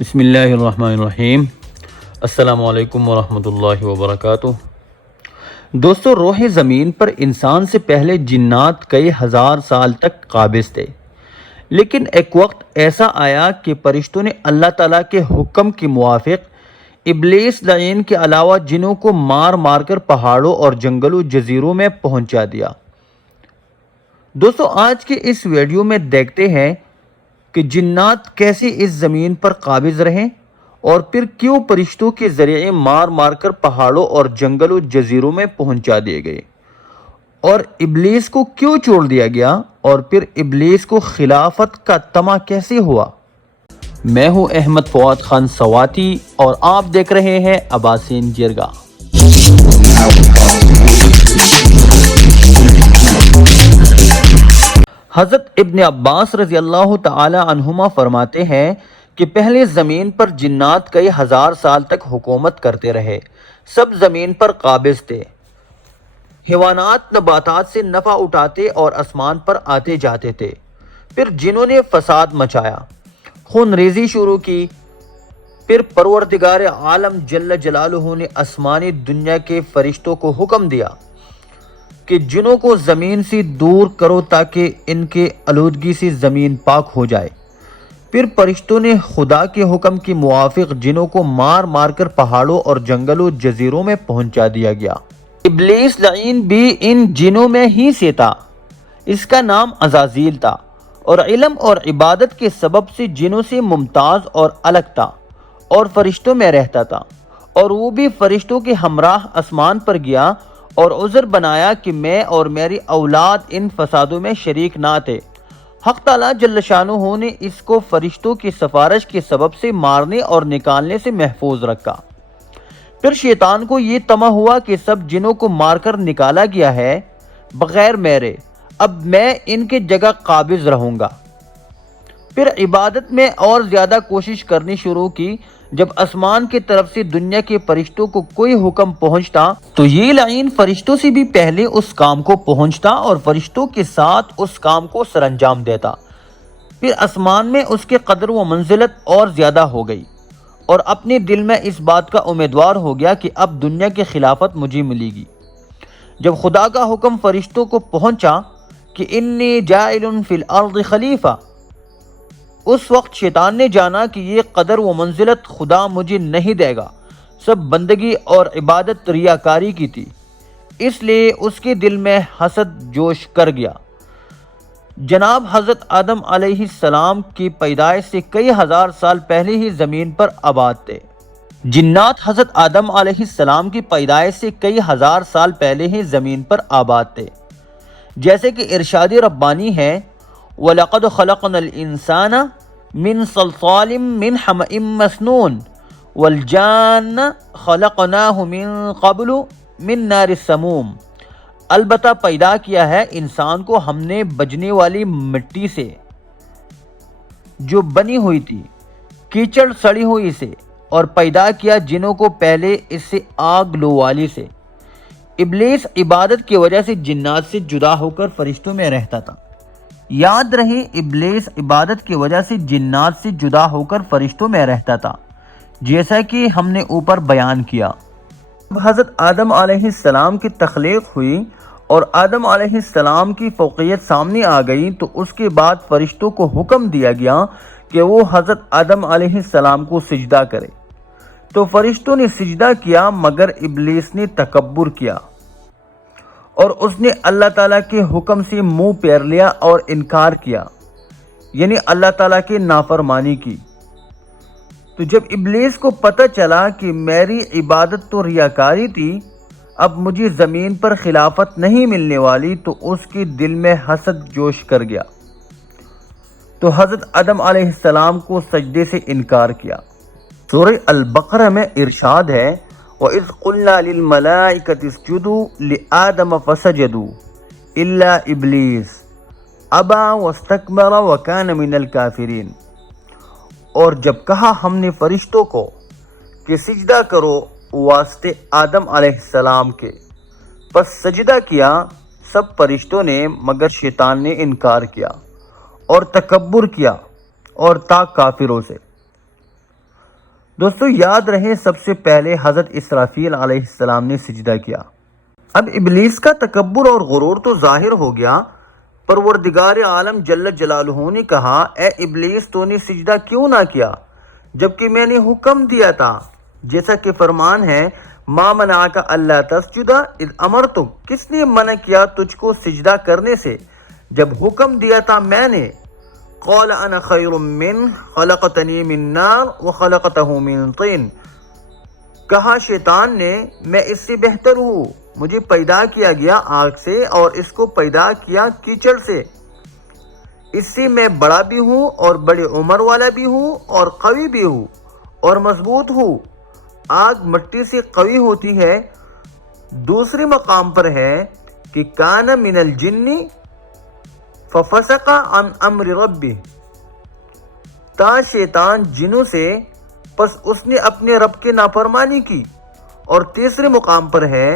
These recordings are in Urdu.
بسم اللہ الرحمن الرحیم۔ السلام علیکم ورحمۃ اللہ وبرکاتہ۔ دوستو، روح زمین پر انسان سے پہلے جنات کئی ہزار سال تک قابض تھے، لیکن ایک وقت ایسا آیا کہ فرشتوں نے اللہ تعالیٰ کے حکم کے موافق ابلیس لعین کے علاوہ جنوں کو مار مار کر پہاڑوں اور جنگلوں جزیروں میں پہنچا دیا۔ دوستو، آج کے اس ویڈیو میں دیکھتے ہیں کہ جنات کیسے اس زمین پر قابض رہے اور پھر کیوں فرشتوں کے ذریعے مار مار کر پہاڑوں اور جنگلوں جزیروں میں پہنچا دیے گئے، اور ابلیس کو کیوں چھوڑ دیا گیا، اور پھر ابلیس کو خلافت کا طمع کیسے ہوا۔ میں ہوں احمد فواد خان سواتی اور آپ دیکھ رہے ہیں عباسین جرگہ۔ حضرت ابن عباس رضی اللہ تعالی عنہما فرماتے ہیں کہ پہلے زمین پر جنات کئی ہزار سال تک حکومت کرتے رہے، سب زمین پر قابض تھے، حیوانات نباتات سے نفع اٹھاتے اور آسمان پر آتے جاتے تھے۔ پھر جنہوں نے فساد مچایا، خون ریزی شروع کی، پھر پروردگار عالم جل جلالہ نے آسمانی دنیا کے فرشتوں کو حکم دیا کہ جنوں کو زمین سے دور کرو تاکہ ان کے آلودگی سے زمین پاک ہو جائے۔ پھر فرشتوں نے خدا کے حکم کے موافق جنوں کو مار مار کر پہاڑوں اور جنگلوں جزیروں میں پہنچا دیا گیا۔ ابلیس لعین بھی ان جنوں میں ہی سے تھا، اس کا نام عزازیل تھا، اور علم اور عبادت کے سبب سے جنوں سے ممتاز اور الگ تھا اور فرشتوں میں رہتا تھا، اور وہ بھی فرشتوں کے ہمراہ آسمان پر گیا اور عذر بنایا کہ میں اور میری اولاد ان فسادوں میں شریک نہ تھے۔ حق تعالیٰ جل شانہ نے اس کو فرشتوں کی سفارش کے سبب سے مارنے اور نکالنے سے محفوظ رکھا۔ پھر شیطان کو یہ طمع ہوا کہ سب جنوں کو مار کر نکالا گیا ہے بغیر میرے، اب میں ان کے جگہ قابض رہوں گا۔ پھر عبادت میں اور زیادہ کوشش کرنی شروع کی۔ جب آسمان کی طرف سے دنیا کے فرشتوں کو کوئی حکم پہنچتا تو یہ لعین فرشتوں سے بھی پہلے اس کام کو پہنچتا اور فرشتوں کے ساتھ اس کام کو سر انجام دیتا۔ پھر آسمان میں اس کے قدر و منزلت اور زیادہ ہو گئی، اور اپنے دل میں اس بات کا امیدوار ہو گیا کہ اب دنیا کی خلافت مجھے ملے گی۔ جب خدا کا حکم فرشتوں کو پہنچا کہ انی جاعل فی الارض خلیفہ، اس وقت شیطان نے جانا کہ یہ قدر و منزلت خدا مجھے نہیں دے گا، سب بندگی اور عبادت ریاکاری کی تھی، اس لیے اس کے دل میں حسد جوش کر گیا۔ جناب حضرت آدم علیہ السلام کی پیدائش سے کئی ہزار سال پہلے ہی زمین پر آباد تھے۔ جنات حضرت آدم علیہ السلام کی پیدائش سے کئی ہزار سال پہلے ہی زمین پر آباد تھے، جیسے کہ ارشاد ربانی ہے وَلَقَدْ خَلَقْنَا الْإِنسَانَ مِنْ صَلْصَالٍ مِنْ حَمَإٍ مَسْنُونٍ وَالْجَانَّ خَلَقْنَاهُ مِنْ قَبْلُ مِنْ نَارِ السَّمُومِ، البتہ پیدا کیا ہے انسان کو ہم نے بجنے والی مٹی سے جو بنی ہوئی تھی، کیچڑ سڑی ہوئی سے، اور پیدا کیا جنوں کو پہلے اس سے آگ لو والی سے۔ ابلیس عبادت کی وجہ سے جنات سے جدا ہو کر فرشتوں میں رہتا تھا۔ یاد رہے، ابلیس عبادت کی وجہ سے جنات سے جدا ہو کر فرشتوں میں رہتا تھا، جیسا کہ ہم نے اوپر بیان کیا۔ جب حضرت آدم علیہ السلام کی تخلیق ہوئی اور آدم علیہ السلام کی فوقیت سامنے آ گئی تو اس کے بعد فرشتوں کو حکم دیا گیا کہ وہ حضرت آدم علیہ السلام کو سجدہ کرے، تو فرشتوں نے سجدہ کیا، مگر ابلیس نے تکبر کیا اور اس نے اللہ تعالیٰ کے حکم سے منہ پھیر لیا اور انکار کیا، یعنی اللہ تعالیٰ کی نافرمانی کی۔ تو جب ابلیس کو پتہ چلا کہ میری عبادت تو ریاکاری تھی، اب مجھے زمین پر خلافت نہیں ملنے والی، تو اس کے دل میں حسد جوش کر گیا، تو حضرت آدم علیہ السلام کو سجدے سے انکار کیا۔ سورہ البقرہ میں ارشاد ہے وَإِذْ قُلْنَا لِلْمَلَائِكَةِ اسْجُدُوا لِآدَمَ فَسَجَدُوا إِلَّا إِبْلِيسَ أَبَى وَاسْتَكْبَرَ وَكَانَ مِنَ الْكَافِرِينَ، اور جب کہا ہم نے فرشتوں کو کہ سجدہ کرو واسطے آدم علیہ السلام کے، پس سجدہ کیا سب فرشتوں نے، مگر شیطان نے انکار کیا اور تکبر کیا اور تا کافروں سے۔ دوستو یاد رہے سب سے پہلے حضرت اسرافیل علیہ السلام نے سجدہ کیا۔ اب ابلیس کا تکبر اور غرور تو ظاہر ہو گیا۔ پروردگار عالم جل جلالہ نے کہا، اے ابلیس تو نے سجدہ کیوں نہ کیا جبکہ میں نے حکم دیا تھا؟ جیسا کہ فرمان ہے، ما منعک اللہ تسجد اذ امرتک، کس نے منع کیا تجھ کو سجدہ کرنے سے جب حکم دیا تھا میں نے؟ قال انا خیر منہ خلقتنی من نار وخلقتہ من طین، کہا شیطان نے میں اس سے بہتر ہوں، مجھے پیدا کیا گیا آگ سے اور اس کو پیدا کیا کیچڑ سے، اس سے میں بڑا بھی ہوں اور بڑی عمر والا بھی ہوں اور قوی بھی ہوں اور مضبوط ہوں۔ آگ مٹی سے قوی ہوتی ہے۔ دوسرے مقام پر ہے کہ کان من الجن ففسق عن امر ربہ، تا شیطان جنوں سے پس اس نے اپنے رب کی نافرمانی کی۔ اور تیسرے مقام پر ہے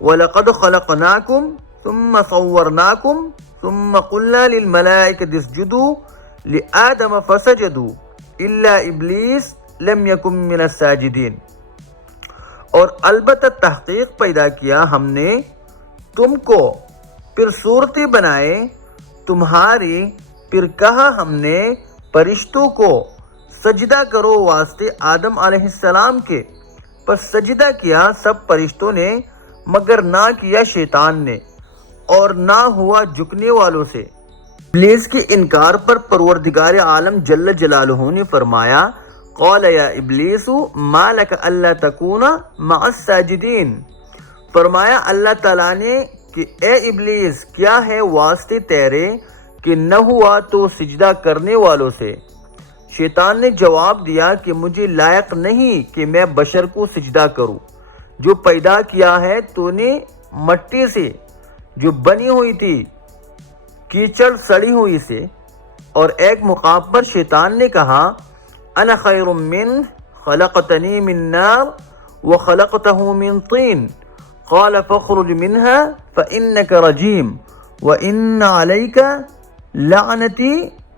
وَلَقَدْ خَلَقْنَاكُمْ ثُمَّ صَوَّرْنَاكُمْ ثُمَّ قُلْنَا لِلْمَلَائِكَةِ اسْجُدُوا لِآدَمَ فَسَجَدُوا إِلَّا إِبْلِيسَ لَمْ يَكُنْ مِنَ السَّاجِدِينَ، اور البتہ تحقیق پیدا کیا ہم نے تم کو، پھر صورتیں بنائے تمہاری، پھر کہا ہم نے فرشتوں کو سجدہ کرو واسطے آدم علیہ السلام کے، پس سجدہ کیا سب فرشتوں نے مگر نہ کیا شیطان نے، اور نہ ہوا جھکنے والوں سے۔ ابلیس کے انکار پر پروردگار عالم جل جلالہ نے فرمایا، قال یا ابلیس ما لک الا تکون مع الساجدین، فرمایا اللہ تعالیٰ نے کہ اے ابلیس کیا ہے واسطے تیرے کہ نہ ہوا تو سجدہ کرنے والوں سے؟ شیطان نے جواب دیا کہ مجھے لائق نہیں کہ میں بشر کو سجدہ کروں، جو پیدا کیا ہے تو نے مٹی سے، جو بنی ہوئی تھی کیچڑ سڑی ہوئی سے۔ اور ایک مقام پر شیطان نے کہا، انا خیر منہ خلقتنی من نار وخلقتہ من طین قال فاخرج منها فإنك رجیم وإن عليك لعنتی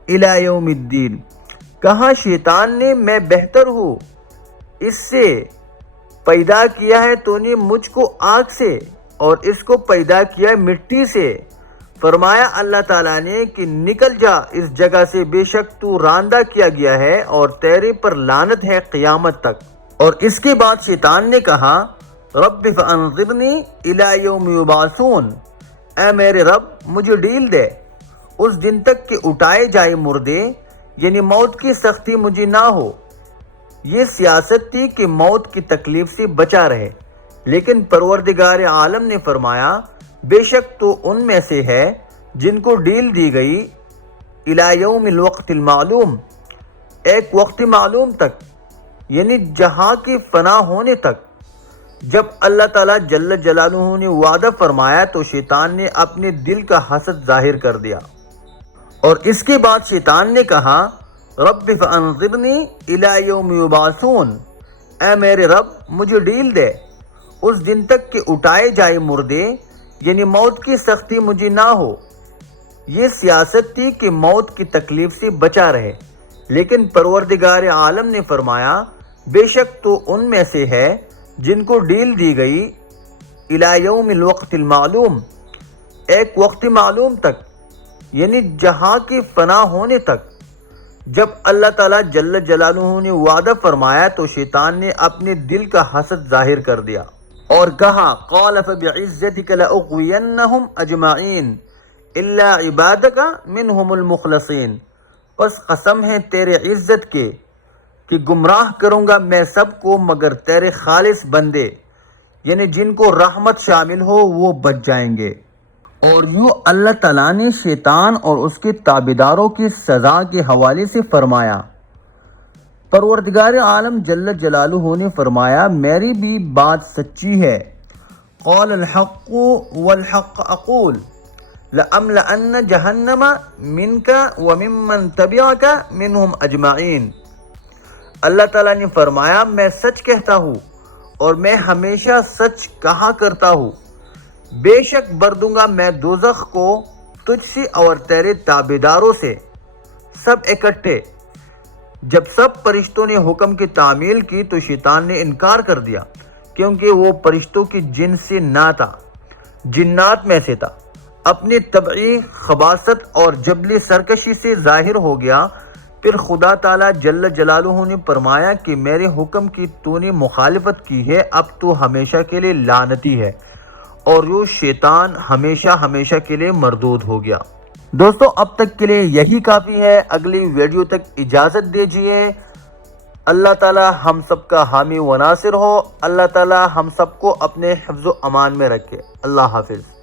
إلی یوم الدین، کہا شیطان نے میں بہتر ہوں، اس سے پیدا کیا ہے تو نے مجھ کو آگ سے اور اس کو پیدا کیا ہے مٹی سے۔ فرمایا اللہ تعالیٰ نے کہ نکل جا اس جگہ سے، بے شک تو راندہ کیا گیا ہے اور تیرے پر لعنت ہے قیامت تک۔ اور اس کے بعد شیطان نے کہا، رب فانظرنی الی یوم یبعثون، اے میرے رب مجھے ڈیل دے اس دن تک کہ اٹھائے جائے مردے، یعنی موت کی سختی مجھے نہ ہو۔ یہ سیاست تھی کہ موت کی تکلیف سے بچا رہے، لیکن پروردگار عالم نے فرمایا بے شک تو ان میں سے ہے جن کو ڈیل دی گئی الی یوم الوقت المعلوم، ایک وقت معلوم تک، یعنی جہاں کی فنا ہونے تک۔ جب اللہ تعالیٰ جل جلالہ نے وعدہ فرمایا تو شیطان نے اپنے دل کا حسد ظاہر کر دیا، اور اس کے بعد شیطان نے کہا، رب فانظرنی الی یوم یبعثون، اے میرے رب مجھے ڈیل دے اس دن تک کہ اٹھائے جائے مردے، یعنی موت کی سختی مجھے نہ ہو۔ یہ سیاست تھی کہ موت کی تکلیف سے بچا رہے، لیکن پروردگار عالم نے فرمایا بے شک تو ان میں سے ہے جن کو ڈیل دی گئی الی یوم الوقت المعلوم، ایک وقت معلوم تک، یعنی جہاں کی فنا ہونے تک۔ جب اللہ تعالیٰ جل جلالہ نے وعدہ فرمایا تو شیطان نے اپنے دل کا حسد ظاہر کر دیا اور کہا، قال فبعزتک لاغوینہم اجمعین الا عبادک منہم المخلصین، پس قسم ہے تیرے عزت کے کہ گمراہ کروں گا میں سب کو مگر تیرے خالص بندے، یعنی جن کو رحمت شامل ہو وہ بچ جائیں گے۔ اور یوں اللہ تعالیٰ نے شیطان اور اس کے تابعداروں کی سزا کے حوالے سے فرمایا۔ پروردگار عالم جل جلالہ نے فرمایا میری بھی بات سچی ہے، قال الحق والحق اقول لأملأن جہنم منک وممن تبعک منہم اجمعین، اللہ تعالیٰ نے فرمایا میں سچ کہتا ہوں اور میں ہمیشہ سچ کہا کرتا ہوں، بے شک بھر دوں گا میں دوزخ کو تجھ سے اور تیرے تابعداروں سے سب اکٹھے۔ جب سب فرشتوں نے حکم کی تعمیل کی تو شیطان نے انکار کر دیا، کیونکہ وہ فرشتوں کی جنس سے نہ تھا، جنات میں سے تھا۔ اپنی طبعی خباثت اور جبلی سرکشی سے ظاہر ہو گیا۔ پھر خدا تعالیٰ جل جلالہ نے فرمایا کہ میرے حکم کی تو نے مخالفت کی ہے، اب تو ہمیشہ کے لیے لعنتی ہے، اور وہ شیطان ہمیشہ ہمیشہ کے لیے مردود ہو گیا۔ دوستو اب تک کے لیے یہی کافی ہے، اگلی ویڈیو تک اجازت دیجیے۔ اللہ تعالی ہم سب کا حامی و ناصر ہو، اللہ تعالی ہم سب کو اپنے حفظ و امان میں رکھے۔ اللہ حافظ۔